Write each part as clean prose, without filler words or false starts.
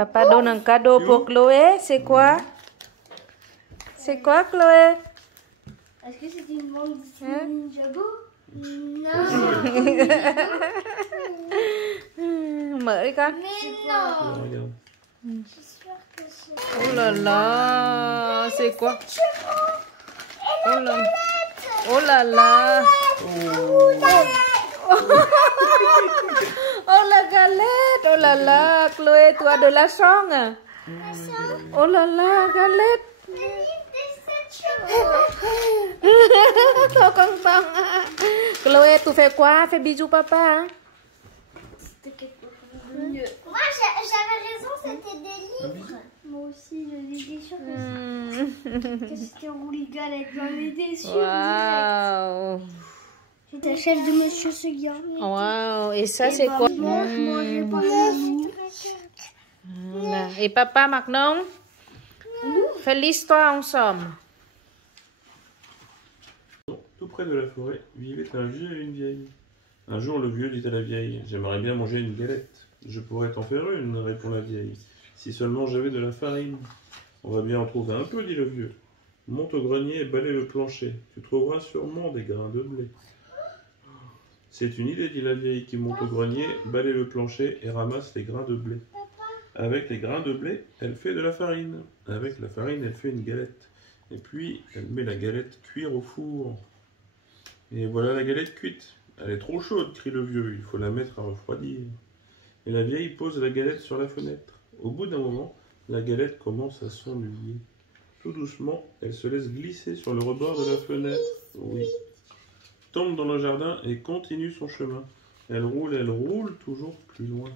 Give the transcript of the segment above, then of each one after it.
Papa donne un cadeau pour Chloé. C'est quoi? C'est quoi, Chloé? Est-ce que c'est une bande dessinée Ninjago? Non. Mở đi con. Mais non. Regarde. Je suis sûre que c'est... Oh là là, c'est quoi? Oh là, oh là là. Oh la galette, oh là là, Chloé, tu as de la chance. Oh là là, galette. Trop content. Chloé, tu fais quoi? Fais bisous papa. C'était quelque chose de mieux. Moi, j'avais raison, c'était des livres. Moi aussi, j'étais sûre que c'était Roulis Galette. J'en étais sûre direct. Waouh. J'étais chef de Monsieur Seguin. Waouh, et ça c'est quoi? Moi, j'ai pas fini. Voilà. Et papa maintenant? Fais l'histoire ensemble. Tout près de la forêt vivait un vieux et une vieille. Un jour, le vieux dit à la vieille: j'aimerais bien manger une galette. Je pourrais t'en faire une, répond la vieille, si seulement j'avais de la farine. On va bien en trouver un peu, dit le vieux. Monte au grenier et balaie le plancher. Tu trouveras sûrement des grains de blé. C'est une idée, dit la vieille, qui monte au grenier, balaie le plancher et ramasse les grains de blé. Avec les grains de blé, elle fait de la farine. Avec la farine, elle fait une galette. Et puis, elle met la galette cuire au four. Et voilà la galette cuite. Elle est trop chaude, crie le vieux, il faut la mettre à refroidir. Et la vieille pose la galette sur la fenêtre. Au bout d'un moment, la galette commence à s'ennuyer. Tout doucement, elle se laisse glisser sur le rebord de la fenêtre. Oui. Tombe dans le jardin et continue son chemin. Elle roule toujours plus loin.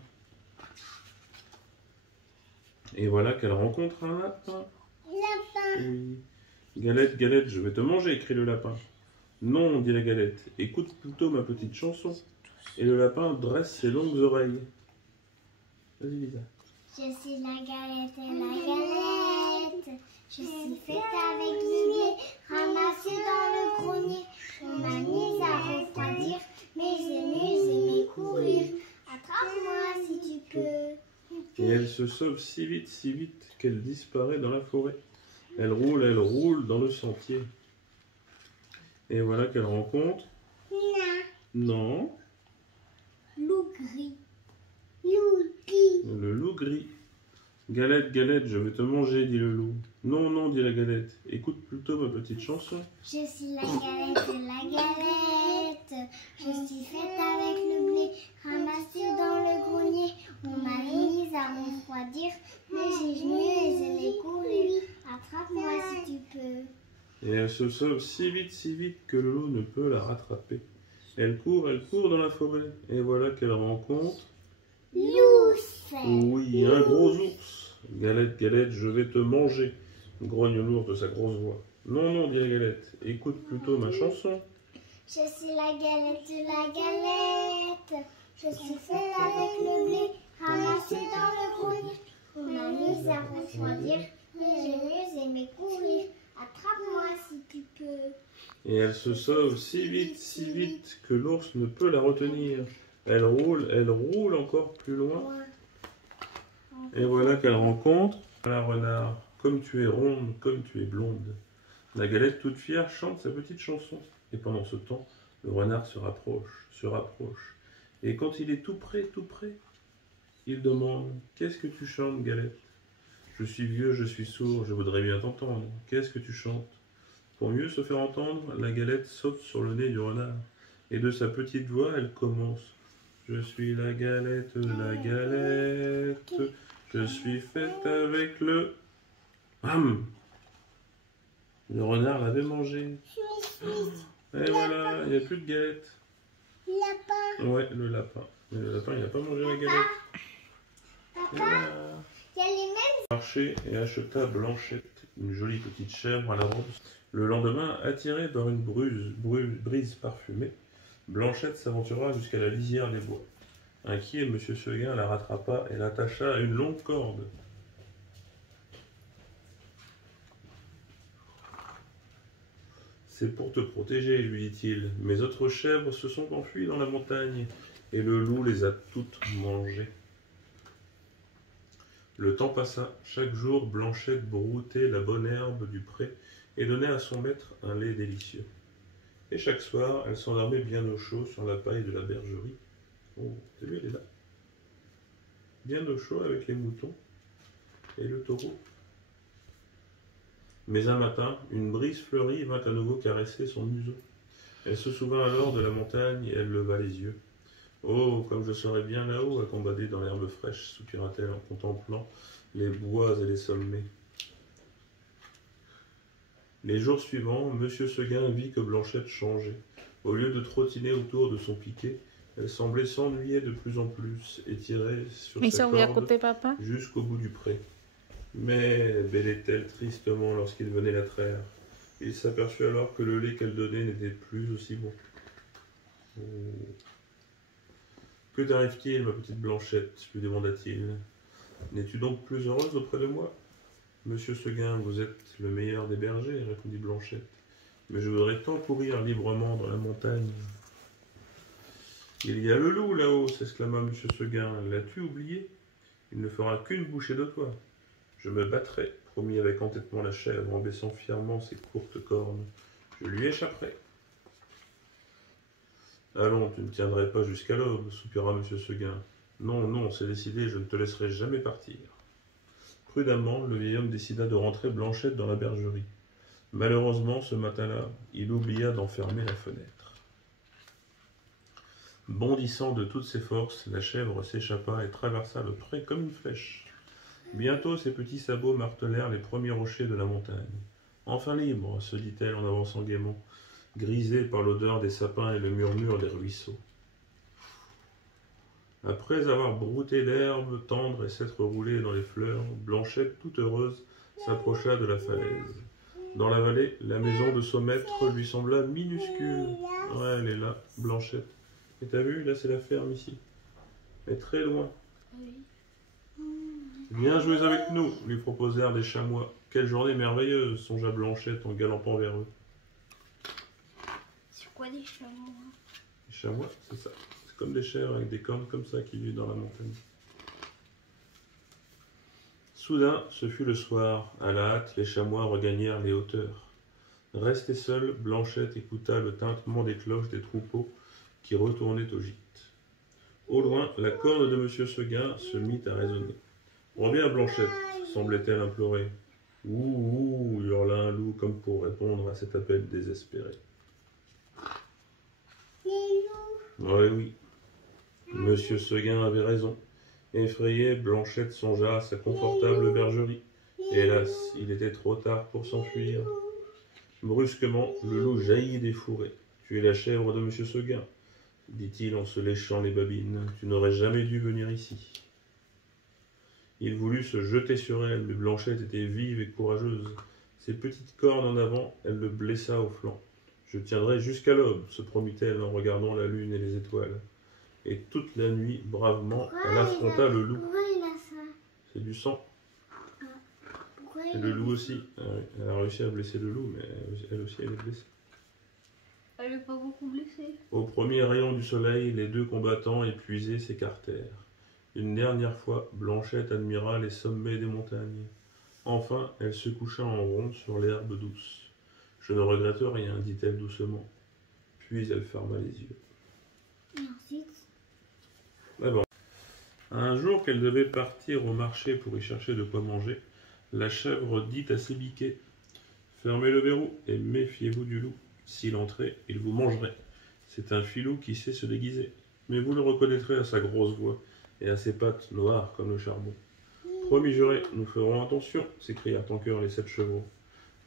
Et voilà qu'elle rencontre un lapin. Oui. Galette, galette, je vais te manger, crie le lapin. Non, dit la galette, écoute plutôt ma petite chanson. Et le lapin dresse ses longues oreilles. Vas-y, Lisa. Je suis la galette et la galette. Je suis faite avec du blé, ramassée dans le grenier. On m'a mise à refroidir, mais j'ai mieux aimé courir. Attrape-moi si tu peux. Et elle se sauve si vite qu'elle disparaît dans la forêt. Elle roule dans le sentier. Et voilà qu'elle rencontre... Non. Loup gris. Loup gris. Le loup gris. Galette, galette, je vais te manger, dit le loup. Non, non, dit la galette. Écoute plutôt ma petite chanson. Je suis la galette et la galette. Je suis faite avec le blé, ramassée dans le grenier. On m'a mise à refroidir, mais j'ai mieux aimé courir. Attrape-moi si tu peux. Et elle se sauve si vite que le loup ne peut la rattraper. Elle court dans la forêt. Et voilà qu'elle rencontre... L'ours. Oui, un gros ours. Galette, galette, je vais te manger, grogne l'ours de sa grosse voix. Non, non, dit la galette, écoute plutôt ma chanson. Je suis la galette, la galette. Je suis faite avec le blé, ramassée dans le grenier. On m'a mise à refroidir, mais j'ai mieux aimé courir. Attrape-moi si tu peux. Et elle se sauve si vite que l'ours ne peut la retenir. Elle roule encore plus loin. Et voilà qu'elle rencontre un renard. Comme tu es ronde, comme tu es blonde. La galette toute fière chante sa petite chanson. Et pendant ce temps, le renard se rapproche. Et quand il est tout près, il demande: qu'est-ce que tu chantes, galette? Je suis vieux, je suis sourd, je voudrais bien t'entendre. Qu'est-ce que tu chantes? Pour mieux se faire entendre, la galette saute sur le nez du renard. Et de sa petite voix, elle commence: je suis la galette, je suis faite avec le... Hum. Le renard l'avait mangé. Et voilà, il n'y a plus de galette. Lapin. Ouais, le lapin. Mais le lapin, il n'a pas mangé la galette. Et voilà. Il y a les mêmes. Marché et acheta Blanchette, une jolie petite chèvre à la rose. Le lendemain, attirée par une brise parfumée, Blanchette s'aventura jusqu'à la lisière des bois. Inquiet, M. Seguin la rattrapa et l'attacha à une longue corde. C'est pour te protéger, lui dit-il. Mes autres chèvres se sont enfuies dans la montagne, et le loup les a toutes mangées. Le temps passa. Chaque jour, Blanchette broutait la bonne herbe du pré et donnait à son maître un lait délicieux. Et chaque soir, elle s'endormait bien au chaud sur la paille de la bergerie. Oh, t'as vu, elle est là. Bien au chaud avec les moutons et le taureau. Mais un matin, une brise fleurie vint à nouveau caresser son museau. Elle se souvint alors de la montagne et elle leva les yeux. Oh, comme je serais bien là-haut à combader dans l'herbe fraîche, soupira-t-elle en contemplant les bois et les sommets. Les jours suivants, Monsieur Seguin vit que Blanchette changeait. Au lieu de trottiner autour de son piquet, elle semblait s'ennuyer de plus en plus et tirait sur sa corde jusqu'au bout du pré. Mais bêlait-elle tristement lorsqu'il venait la traire. Il s'aperçut alors que le lait qu'elle donnait n'était plus aussi bon. Oh. Que t'arrive-t-il, ma petite Blanchette lui demanda-t-il. N'es-tu donc plus heureuse auprès de moi? Monsieur Seguin, vous êtes le meilleur des bergers, répondit Blanchette. Mais je voudrais tant courir librement dans la montagne. Il y a le loup là-haut, s'exclama Monsieur Seguin. L'as-tu oublié? Il ne fera qu'une bouchée de toi. Je me battrai, promit avec entêtement la chèvre en baissant fièrement ses courtes cornes. Je lui échapperai. Allons, tu ne tiendrais pas jusqu'à l'aube, soupira Monsieur Seguin. Non, non, c'est décidé, je ne te laisserai jamais partir. Prudemment, le vieil homme décida de rentrer Blanchette dans la bergerie. Malheureusement, ce matin-là, il oublia d'enfermer la fenêtre. Bondissant de toutes ses forces, la chèvre s'échappa et traversa le pré comme une flèche. Bientôt, ses petits sabots martelèrent les premiers rochers de la montagne. Enfin libre, se dit-elle en avançant gaiement, grisée par l'odeur des sapins et le murmure des ruisseaux. Après avoir brouté l'herbe tendre et s'être roulée dans les fleurs, Blanchette, toute heureuse, s'approcha de la falaise. Dans la vallée, la maison de son maître lui sembla minuscule. Ouais, elle est là, Blanchette. Et t'as vu, là c'est la ferme ici. Elle est très loin. Viens jouer avec nous, lui proposèrent des chamois. Quelle journée merveilleuse, songea Blanchette en galoppant vers eux. C'est quoi des chamois? Les chamois, c'est ça. C'est comme des chèvres avec des cornes comme ça qui vivent dans la montagne. Soudain, ce fut le soir. À la hâte, les chamois regagnèrent les hauteurs. Restée seule, Blanchette écouta le tintement des cloches des troupeaux qui retournaient au gîte. Au loin, la corne de Monsieur Seguin se mit à résonner. « Reviens, Blanchette !» semblait-elle implorer. « Ouh, ouh !» hurla un loup comme pour répondre à cet appel désespéré. Oui, oui. Monsieur Seguin avait raison. Effrayée, Blanchette songea à sa confortable bergerie. Hélas, il était trop tard pour s'enfuir. Brusquement, le loup jaillit des fourrés. « Tu es la chèvre de Monsieur Seguin, » dit-il en se léchant les babines. « Tu n'aurais jamais dû venir ici. » Il voulut se jeter sur elle, mais Blanchette était vive et courageuse. Ses petites cornes en avant, elle le blessa au flanc. « Je tiendrai jusqu'à l'aube, » se promit-elle en regardant la lune et les étoiles. Et toute la nuit, bravement, elle affronta le loup. Pourquoi il a ça? C'est du sang. Pourquoi Et le loup aussi. Elle a réussi à blesser le loup, mais elle aussi, elle est blessée. Elle n'est pas beaucoup blessée. Au premier rayon du soleil, les deux combattants épuisés s'écartèrent. Une dernière fois, Blanchette admira les sommets des montagnes. Enfin, elle se coucha en rond sur l'herbe douce. « Je ne regrette rien, dit-elle doucement. Puis elle ferma les yeux. Ensuite, Ah bon. Un jour qu'elle devait partir au marché pour y chercher de quoi manger, la chèvre dit à ses biquets « Fermez le verrou et méfiez-vous du loup. S'il entrait, il vous mangerait. C'est un filou qui sait se déguiser. Mais vous le reconnaîtrez à sa grosse voix et à ses pattes noires comme le charbon. »« Promis juré, nous ferons attention, » s'écrièrent en chœur les 7 chevaux.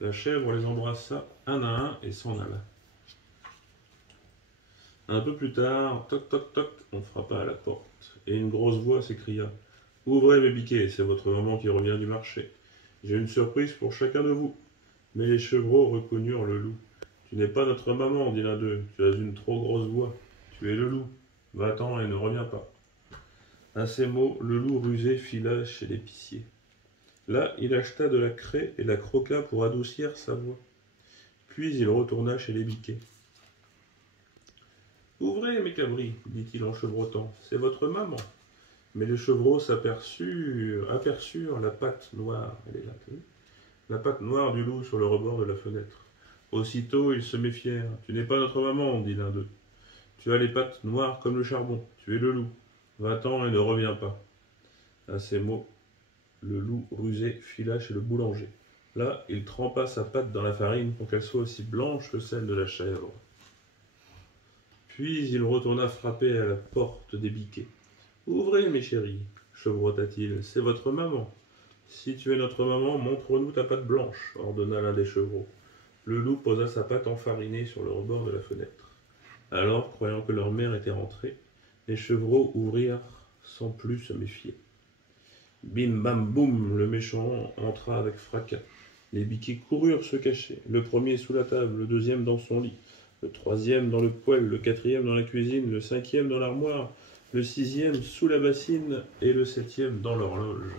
La chèvre les embrassa un à un et s'en alla. Un peu plus tard, toc toc toc, on frappa à la porte, et une grosse voix s'écria « Ouvrez mes biquets, c'est votre maman qui revient du marché. J'ai une surprise pour chacun de vous. » Mais les chevreaux reconnurent le loup. « Tu n'es pas notre maman, dit l'un d'eux, tu as une trop grosse voix. Tu es le loup. Va-t'en et ne reviens pas. » À ces mots, le loup rusé fila chez l'épicier. Là, il acheta de la craie et la croqua pour adoucir sa voix. Puis il retourna chez les biquets. « Ouvrez, mes cabris, dit-il en chevrotant, c'est votre maman. Mais les chevreaux aperçurent la patte noire. Elle est là, t'as vu? La patte noire du loup sur le rebord de la fenêtre. Aussitôt, ils se méfièrent. « Tu n'es pas notre maman, dit l'un d'eux. Tu as les pattes noires comme le charbon. Tu es le loup. Va-t'en et ne reviens pas. » À ces mots, le loup rusé fila chez le boulanger. Là, il trempa sa patte dans la farine pour qu'elle soit aussi blanche que celle de la chèvre. Puis il retourna frapper à la porte des biquets. « Ouvrez, mes chéris, chevrota-t-il, c'est votre maman. Si tu es notre maman, montre-nous ta patte blanche, ordonna l'un des chevreaux. Le loup posa sa patte enfarinée sur le rebord de la fenêtre. Alors, croyant que leur mère était rentrée, les chevreaux ouvrirent sans plus se méfier. Bim bam boum, le méchant entra avec fracas. Les biquets coururent se cacher, le premier sous la table, le deuxième dans son lit, le troisième dans le poêle, le quatrième dans la cuisine, le cinquième dans l'armoire, le sixième sous la bassine et le septième dans l'horloge.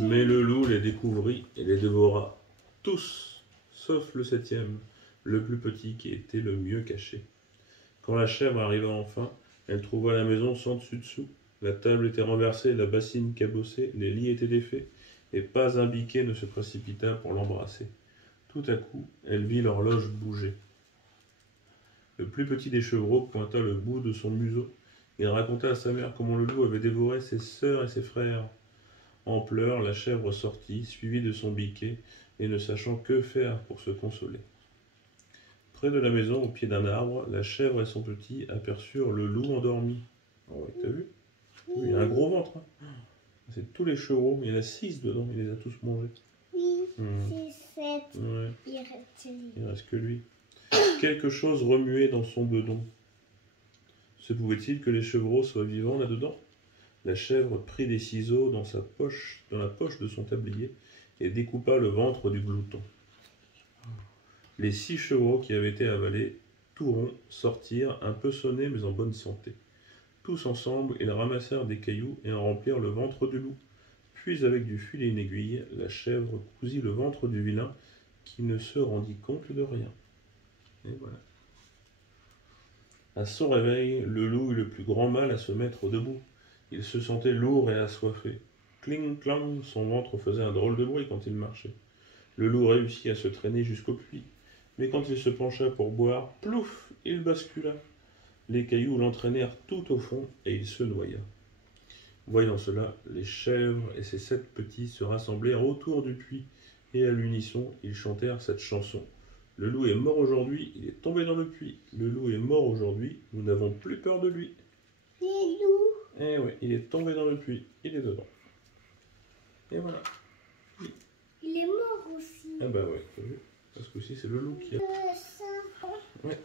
Mais le loup les découvrit et les dévora, tous, sauf le septième, le plus petit qui était le mieux caché. Quand la chèvre arriva enfin, elle trouva la maison sans dessus-dessous. La table était renversée, la bassine cabossée, les lits étaient défaits, et pas un biquet ne se précipita pour l'embrasser. Tout à coup, elle vit l'horloge bouger. Le plus petit des chevreaux pointa le bout de son museau. Il raconta à sa mère comment le loup avait dévoré ses sœurs et ses frères. En pleurs, la chèvre sortit, suivie de son biquet, et ne sachant que faire pour se consoler. Près de la maison, au pied d'un arbre, la chèvre et son petit aperçurent le loup endormi. Oh, ouais, t'as vu? Il y a un gros ventre. Hein. C'est tous les chevreaux. Il y en a 6 dedans. Il les a tous mangés. Oui, 6, 7. Ouais. Il Reste que lui. Quelque chose remuait dans son bedon. Se pouvait-il que les chevreaux soient vivants là-dedans? La chèvre prit des ciseaux dans la poche de son tablier et découpa le ventre du glouton. Les 6 chevreaux qui avaient été avalés, tout ronds, sortirent, un peu sonnés mais en bonne santé. Tous ensemble, ils ramassèrent des cailloux et en remplirent le ventre du loup. Puis, avec du fil et une aiguille, la chèvre cousit le ventre du vilain qui ne se rendit compte de rien. Et voilà. À son réveil, le loup eut le plus grand mal à se mettre debout. Il se sentait lourd et assoiffé. Cling, clang, son ventre faisait un drôle de bruit quand il marchait. Le loup réussit à se traîner jusqu'au puits. Mais quand il se pencha pour boire, plouf, il bascula. Les cailloux l'entraînèrent tout au fond et il se noya. Voyant cela, les chèvres et ses 7 petits se rassemblèrent autour du puits et à l'unisson, ils chantèrent cette chanson. Le loup est mort aujourd'hui, il est tombé dans le puits. Le loup est mort aujourd'hui, nous n'avons plus peur de lui. Les loups. Eh oui, il est tombé dans le puits, il est dedans. Et voilà. Il est mort aussi. Ah bah ouais, t'as vu? Parce que si c'est le loup qui a... Ça. Ouais.